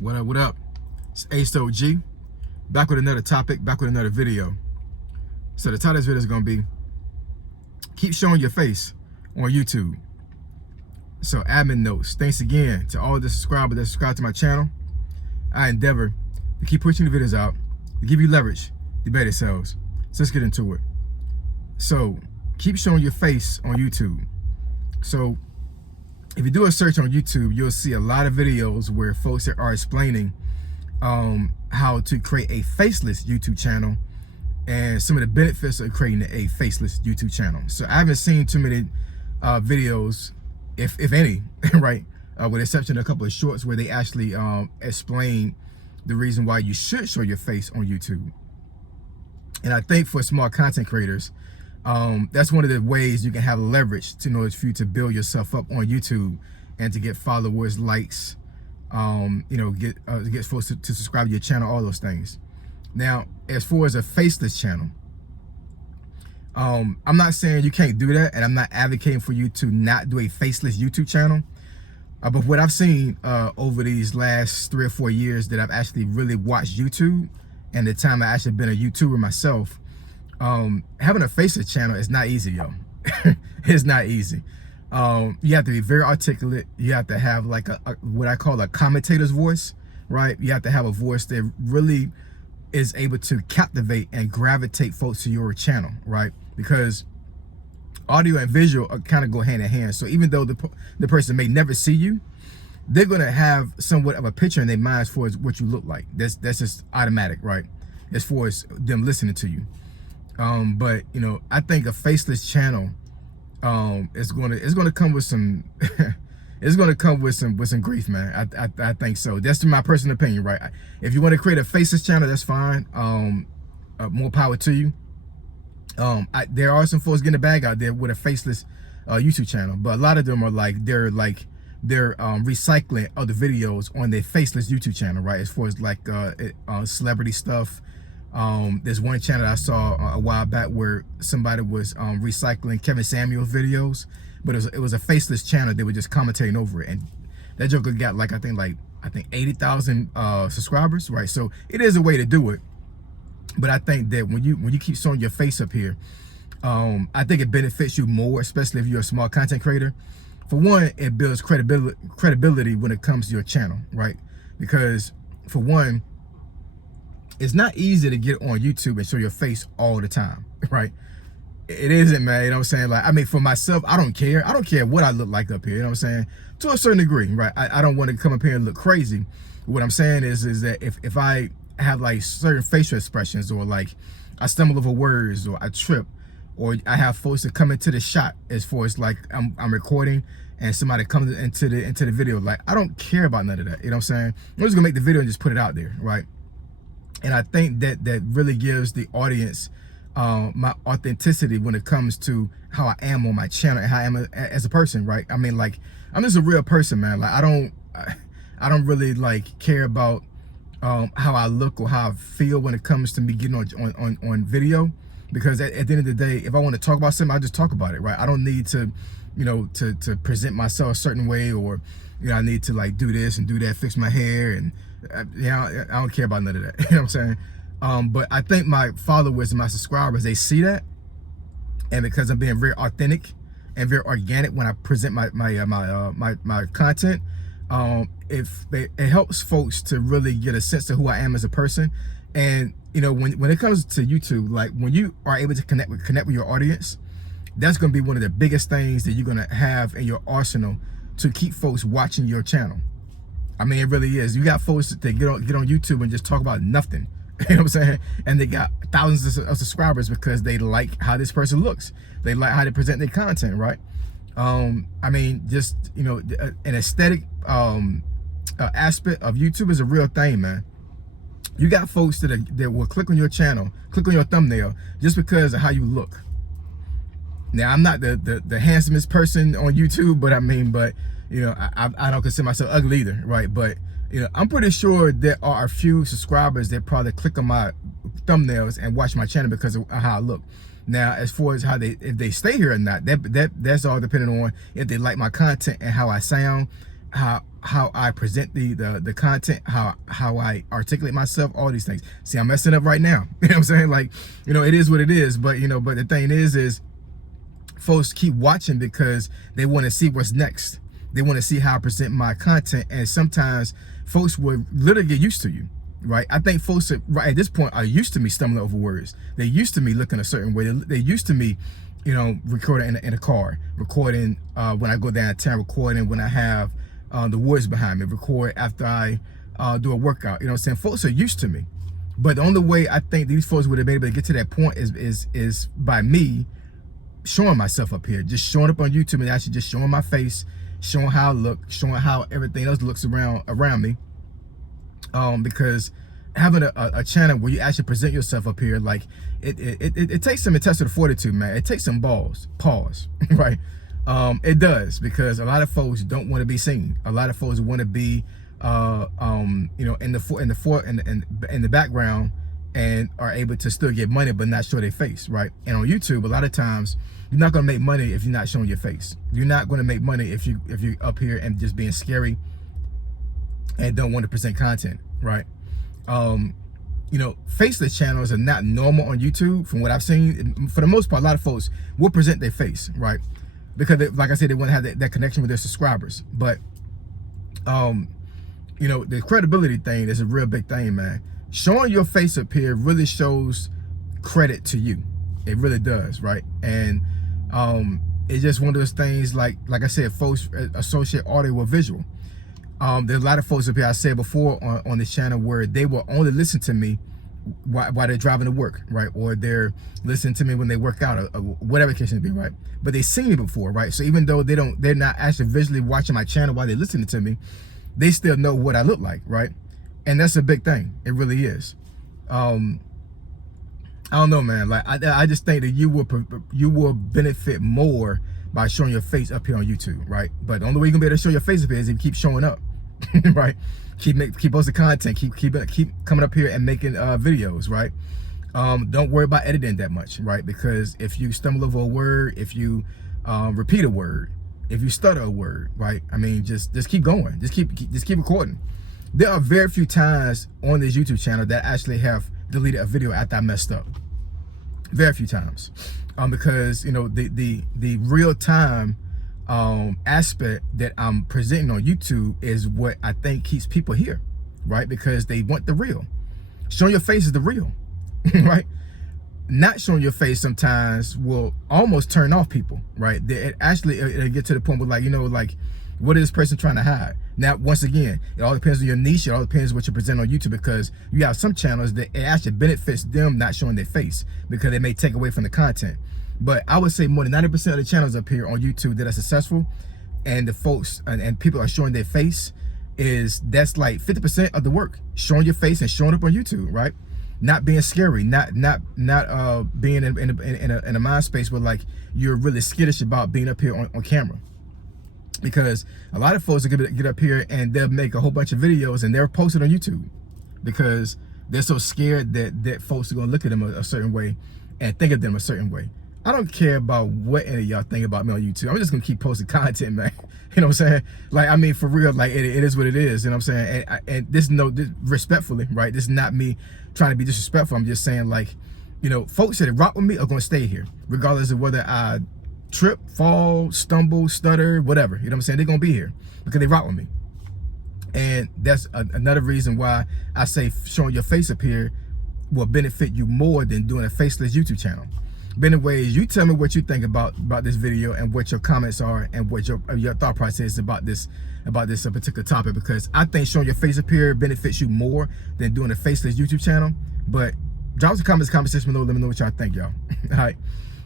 What up? It's Ace back with another topic, back with another video. So the title of this video is going to be keep showing your face on YouTube. So admin notes, thanks again to all the subscribers that subscribe to my channel. I endeavor to keep pushing the videos out to give you leverage to better yourselves. So let's get into it. So keep showing your face on YouTube. So if you do a search on YouTube, you'll see a lot of videos where folks are explaining how to create a faceless YouTube channel and some of the benefits of creating a faceless YouTube channel. So I haven't seen too many videos, if any, right, with the exception of a couple of shorts where they actually explain the reason why you should show your face on YouTube. And I think for small content creators, that's one of the ways you can have leverage to know for you to build yourself up on YouTube and to get followers, likes, get folks to subscribe to your channel, all those things. Now, as far as a faceless channel, I'm not saying you can't do that, and I'm not advocating for you to not do a faceless YouTube channel. But what I've seen over these last 3 or 4 years that I've actually really watched YouTube, and the time I actually been a YouTuber myself, having a faceless channel is not easy, yo. It's not easy. You have to be very articulate. You have to have like a what I call a commentator's voice, right? You have to have a voice that really is able to captivate and gravitate folks to your channel, right? Because audio and visual kind of go hand in hand. So even though the person may never see you, they're gonna have somewhat of a picture in their mind as far as what you look like. That's just automatic, right? As far as them listening to you. But you know, I think a faceless channel is gonna come with some it's gonna come with some grief, man. I think so. That's my personal opinion, right? If you want to create a faceless channel, that's fine. More power to you. There are some folks getting a bag out there with a faceless YouTube channel, but a lot of them are they're recycling other videos on their faceless YouTube channel, right? As far as like celebrity stuff. There's one channel I saw a while back where somebody was recycling Kevin Samuel's videos, but it was a faceless channel. They were just commentating over it, and that joker got I think 80,000 subscribers, right? So it is a way to do it, but I think that when you keep showing your face up here, I think it benefits you more, especially if you're a small content creator. For one, it builds credibility when it comes to your channel, right? Because for one, it's not easy to get on YouTube and show your face all the time, right? It isn't, man. You know what I'm saying? Like, I mean, for myself, I don't care. I don't care what I look like up here. You know what I'm saying? To a certain degree, right? I don't want to come up here and look crazy. What I'm saying is that if I have like certain facial expressions, or like I stumble over words, or I trip, or I have folks that come into the shot as far as like I'm recording and somebody comes into the video, like I don't care about none of that. You know what I'm saying? I'm just gonna make the video and just put it out there, right? And I think that really gives the audience my authenticity when it comes to how I am on my channel and how I am as a person, right? I mean, like, I'm just a real person, man. Like, I don't really like care about how I look or how I feel when it comes to me getting on video, because at the end of the day, if I want to talk about something, I just talk about it, right? I don't need to, you know, to present myself a certain way, or you know, I need to like do this and do that, fix my hair, and I don't care about none of that. You know what I'm saying? But I think my followers and my subscribers, they see that, and because I'm being very authentic and very organic when I present my content, it helps folks to really get a sense of who I am as a person. And you know, when it comes to YouTube, like when you are able to connect with your audience, that's going to be one of the biggest things that you're going to have in your arsenal to keep folks watching your channel. I mean, it really is. You got folks that get on YouTube and just talk about nothing. You know what I'm saying? And they got thousands of subscribers because they like how this person looks. They like how they present their content, right? I mean, just, you know, an aesthetic aspect of YouTube is a real thing, man. You got folks that will click on your channel, click on your thumbnail just because of how you look. Now, I'm not the handsomest person on YouTube, but you know, I don't consider myself ugly either, right? But you know, I'm pretty sure there are a few subscribers that probably click on my thumbnails and watch my channel because of how I look. Now, as far as if they stay here or not, that's all depending on if they like my content and how I sound, how I present the content, how I articulate myself, all these things. See, I'm messing up right now. You know what I'm saying? Like, you know, it is what it is. But you know, but the thing is folks keep watching because they want to see what's next. They want to see how I present my content, and sometimes folks will literally get used to you, right? I think folks right at this point are used to me stumbling over words. They're used to me looking a certain way. They're used to me, you know, recording in a car, recording when I go downtown, recording when I have the woods behind me, record after I do a workout. You know what I'm saying? Folks are used to me. But the only way I think these folks would have been able to get to that point is by me showing myself up here, just showing up on YouTube and actually just showing my face, showing how I look, showing how everything else looks around me. Because having a channel where you actually present yourself up here, like it takes some intestinal fortitude, man. It takes some pause, right? It does, because a lot of folks don't want to be seen. A lot of folks want to be, you know, in the background, and are able to still get money but not show their face, right? And on YouTube, a lot of times you're not gonna make money if you're not showing your face. You're not gonna make money if you're up here and just being scary and don't want to present content, right? You know, faceless channels are not normal on YouTube from what I've seen. For the most part, a lot of folks will present their face, right? Because they, like I said, they want to have that connection with their subscribers. But you know, the credibility thing is a real big thing, man. Showing your face up here really shows credit to you. It really does, right? And it's just one of those things, like I said, folks associate audio with visual. There's a lot of folks up here, I said before on this channel, where they will only listen to me while they're driving to work, right? Or they're listening to me when they work out, or whatever the case may be, right? But they've seen me before, right? So even though they're not actually visually watching my channel while they're listening to me, they still know what I look like, right? And that's a big thing. It really is. I don't know, man. Like I just think that you will benefit more by showing your face up here on YouTube, right? But the only way you're gonna be able to show your face up here is if you keep showing up, right? Keep posting content, keep coming up here and making videos, right? Don't worry about editing that much, right? Because if you stumble over a word, if you repeat a word, if you stutter a word, right? I mean, just keep going, just keep recording. There are very few times on this YouTube channel that I actually have deleted a video after I messed up. Very few times, because you know the real time aspect that I'm presenting on YouTube is what I think keeps people here, right? Because they want the real. Showing your face is the real, right? Not showing your face sometimes will almost turn off people, right? It'll get to the point where, like, you know, like, what is this person trying to hide? Now, once again, it all depends on your niche. It all depends on what you present on YouTube, because you have some channels that it actually benefits them not showing their face because they may take away from the content. But I would say more than 90% of the channels up here on YouTube that are successful, and the folks and people are showing their face, that's like 50% of the work. Showing your face and showing up on YouTube, right? Not being scary, not being in a mind space where, like, you're really skittish about being up here on camera. Because a lot of folks are gonna get up here and they'll make a whole bunch of videos and they're posted on YouTube because they're so scared that folks are gonna look at them a certain way and think of them a certain way. I don't care about what any of y'all think about me on YouTube. I'm just gonna keep posting content, man. You know what I'm saying? Like, I mean, for real, like, it is what it is. You know what I'm saying? And this respectfully, right? This is not me trying to be disrespectful. I'm just saying, like, you know, folks that rock with me are gonna stay here, regardless of whether I trip, fall, stumble, stutter, whatever. You know what I'm saying? They're gonna be here because they rock with me. And that's another reason why I say showing your face up here will benefit you more than doing a faceless YouTube channel. But anyways, you tell me what you think about this video and what your comments are and what your thought process is about this particular topic, because I think showing your face up here benefits you more than doing a faceless YouTube channel. But drop some comments, conversation below. Let me know what y'all think, y'all. All right.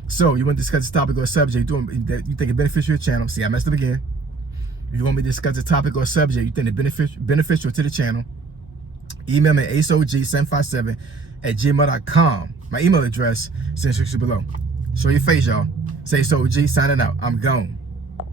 So you want to discuss this topic or subject that you think it benefits your channel? See, I messed up again. If you want me to discuss a topic or subject you think it beneficial to the channel, email me at asog757@gmail.com. My email address is in the description below. Show your face, y'all. Say SOG, signing out. I'm gone.